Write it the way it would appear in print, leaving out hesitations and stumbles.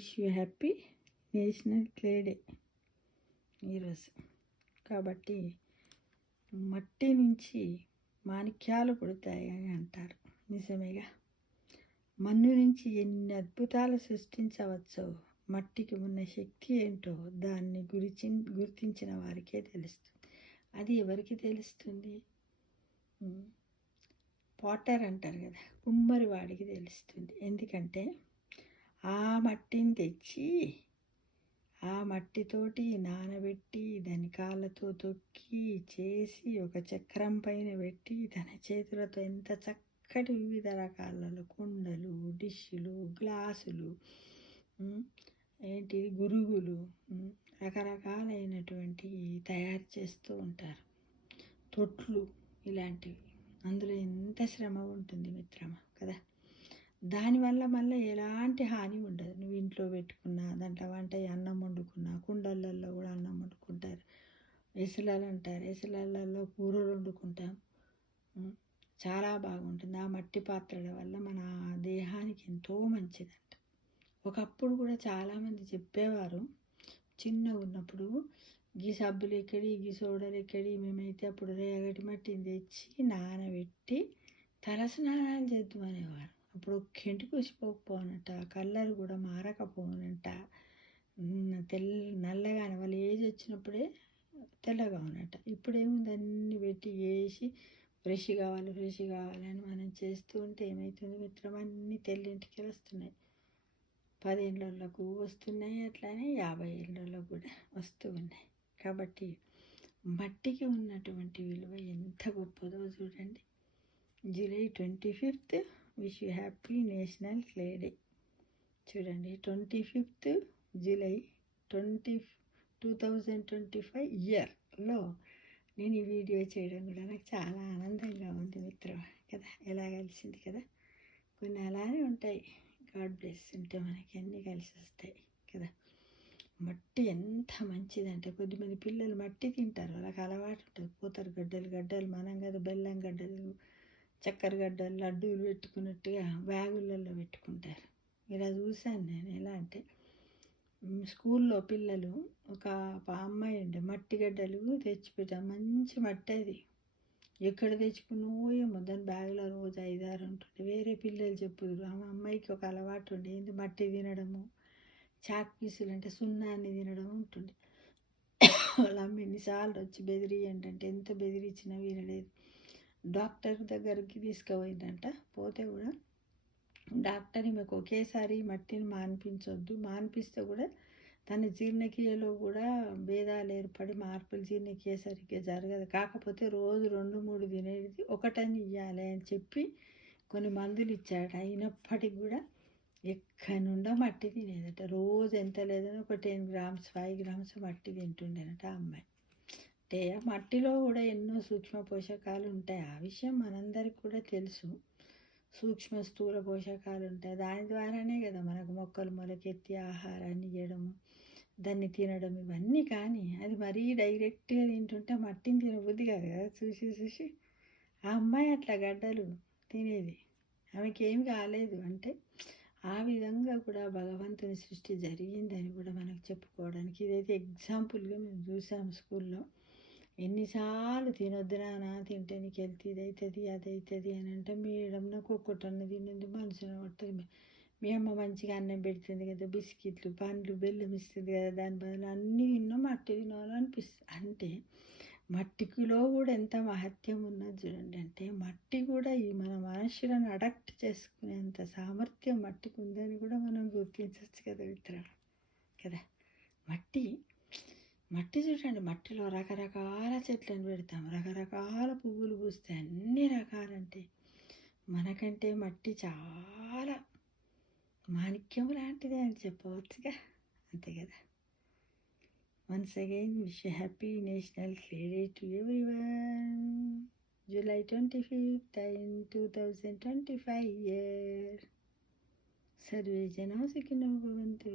Wish you happy national clay day ఈరోజు. కాబట్టి మట్టి నుంచి మాణిక్యాలు పుడతాయి అని అంటారు. నిజమేగా. మన్ను నుంచి ఎన్ని అద్భుతాలు సృష్టించవచ్చో, మట్టికి ఉన్న శక్తి ఏంటో దాన్ని గుర్తించిన వారికే తెలుస్తుంది. అది ఎవరికి తెలుస్తుంది? పాటర్ అంటారు కదా, కుమ్మరి వాడికి తెలుస్తుంది. ఎందుకంటే ఆ మట్టిని తెచ్చి ఆ మట్టితోటి నానబెట్టి దాని కాళ్ళతో తొక్కి చేసి ఒక చక్రం పైన పెట్టి తన చేతులతో ఎంత చక్కటి వివిధ రకాలలో కుండలు, డిష్లు, గ్లాసులు, గురుగులు, రకరకాలైనటువంటి తయారు చేస్తూ ఉంటారు. తొట్లు ఇలాంటివి. అందులో ఎంత శ్రమ ఉంటుంది మిత్రమా కదా. దానివల్ల మళ్ళీ ఎలాంటి హాని ఉండదు. నువ్వు ఇంట్లో పెట్టుకున్నా, దాంట్లో వంట అన్నం వండుకున్నా, కుండలలో కూడా అన్నం వండుకుంటారు. ఎసలాలు అంటారు, ఎసలాలలో కూరలు వండుకుంటాం. చాలా బాగుంటుంది. ఆ మట్టి పాత్రల వల్ల మన దేహానికి ఎంతో మంచిదంట. ఒకప్పుడు కూడా చాలామంది చెప్పేవారు, చిన్నగా ఉన్నప్పుడు, గీ సబ్బులు ఎక్కడి, గీ సోడాలు ఎక్కడి, మేమైతే అప్పుడు రేగటి మట్టిని తెచ్చి నానబెట్టి తలస్నానాలు చేద్దామనేవారు. అప్పుడు కెంటి కూసిపోకపోనంట, కలర్ కూడా మారకపోనంట, నల్లగానే వాళ్ళ ఏజ్ వచ్చినప్పుడే తెల్లగా ఉన్నట్ట. ఇప్పుడేముంది, అన్నీ పెట్టి వేసి ఫ్రెష్ కావాలని మనం చేస్తూ ఉంటే ఏమవుతుంది మిత్రం, అన్నీ తెల్లింటికి వస్తున్నాయి. 10 ఏళ్ళకు వస్తున్నాయి, అట్లానే 50 ఏళ్ళలో కూడా వస్తూ ఉన్నాయి. కాబట్టి మట్టికి ఉన్నటువంటి విలువ ఎంత గొప్పదో చూడండి. July 25th wish you happy national clay day. చూడండి, 25th జూలై 2025 ఇయర్లో నేను ఈ వీడియో చేయడం కూడా నాకు చాలా ఆనందంగా ఉంది మిత్రమా కదా. ఎలా కలిసింది కదా. కొన్ని అలానే ఉంటాయి. గాడ్ బ్లెస్ ఉంటే మనకి అన్నీ కలిసి వస్తాయి కదా. మట్టి ఎంత మంచిదంటే, కొద్దిమంది పిల్లలు మట్టి తింటారు, వాళ్ళకి అలవాటు ఉంటుంది. పూతరు గడ్డలు మనం కదా బెల్లం గడ్డలు, చక్కెర గడ్డలు, లడ్డూలు పెట్టుకున్నట్టుగా బ్యాగులలో పెట్టుకుంటారు. ఇలా చూశాను నేను. ఎలా అంటే, స్కూల్లో పిల్లలు, ఒక అమ్మాయి ఉండే మట్టి గడ్డలు తెచ్చిపెట్టాం. మంచి మట్టి అది, ఎక్కడ తెచ్చుకున్నో ఏమో, దాని బ్యాగులో రోజు 5-6 ఉంటుండే. వేరే పిల్లలు చెప్పుదురు, ఆ అమ్మాయికి ఒక అలవాటు ఉండే, ఏంది మట్టి తినడము, చాక్ పీసులు అంటే సున్నాన్ని తినడం ఉంటుండే. వాళ్ళ అమ్మ ఎన్నిసార్లు వచ్చి బెదిరియండి అంటే ఎంత బెదిరించినా వినలేదు. డాక్టర్ దగ్గరికి తీసుకుపోయిందంట. పోతే కూడా డాక్టర్ ఈమెకు ఒకేసారి మట్టిని మాన్పించొద్దు, మాన్పిస్తే కూడా తన జీర్ణక్రియలో కూడా భేదాలు ఏర్పడి మార్పులు జీర్ణక్రియ సరిగ్గా జరగదు. కాకపోతే రోజు 2-3 తినేది ఒకటని ఇవ్వాలి అని చెప్పి కొన్ని మందులు ఇచ్చాడు. అయినప్పటికీ కూడా ఎక్కడి నుండో మట్టి తినేదట. రోజు ఎంత లేదని ఒక 10 grams 5 grams మట్టి తింటుండేనట ఆ అమ్మాయి. అంటే మట్టిలో కూడా ఎన్నో సూక్ష్మ పోషకాలు ఉంటాయి. ఆ విషయం మనందరికి కూడా తెలుసు. సూక్ష్మ స్థూల పోషకాలు ఉంటాయి. దాని ద్వారానే కదా మనకు మొక్కలు మొలకెత్తి ఆహారాన్ని ఇవ్వడము, దాన్ని తినడం ఇవన్నీ. కానీ అది మరీ డైరెక్ట్గా తింటుంటే మట్టిని తినబుద్ధి కాదు కదా. చూసి ఆ అమ్మాయి అట్లా గడ్డలు తినేది, ఆమెకి ఏం కాలేదు. అంటే ఆ విధంగా కూడా భగవంతుని సృష్టి జరిగిందని కూడా మనకు చెప్పుకోవడానికి ఇదైతే ఎగ్జాంపుల్గా మేము చూసాము స్కూల్లో. ఎన్నిసార్లు తినొద్దు నాన్న, తింటే నీకు హెల్త్ ఇదవుతుంది అదవుతుంది అని అంటే, మేడం నాకు ఒక్కటన్న తిన్నది మనసున పడుతుంది, మీ అమ్మ మంచిగా అన్నం పెడుతుంది కదా, బిస్కెట్లు, పండ్లు, బెల్లం ఇస్తుంది కదా, దాని బదులు అన్నీ తిన్నా మట్టి తినాలనిపిస్తుంది. అంటే మట్టికిలో కూడా ఎంత మహత్యం ఉన్నది చూడండి. అంటే మట్టి కూడా ఈ మన మనుషులను అడాప్ట్ చేసుకునేంత సామర్థ్యం మట్టికి ఉందని కూడా మనం గుర్తించవచ్చు కదా మిత్రులు కదా. మట్టి చూడండి, మట్టిలో రకరకాల చెట్లను పెడతాం, రకరకాల పువ్వులు పూస్తాయి, అన్ని రకాలంటే మనకంటే మట్టి చాలా మాణిక్యం లాంటిదే అని చెప్పవచ్చుగా, అంతే కదా. Once again, wish a happy National Clay Day to everyone. July 25th in 2025 year. Sarve Jana Sukhino Bhavantu.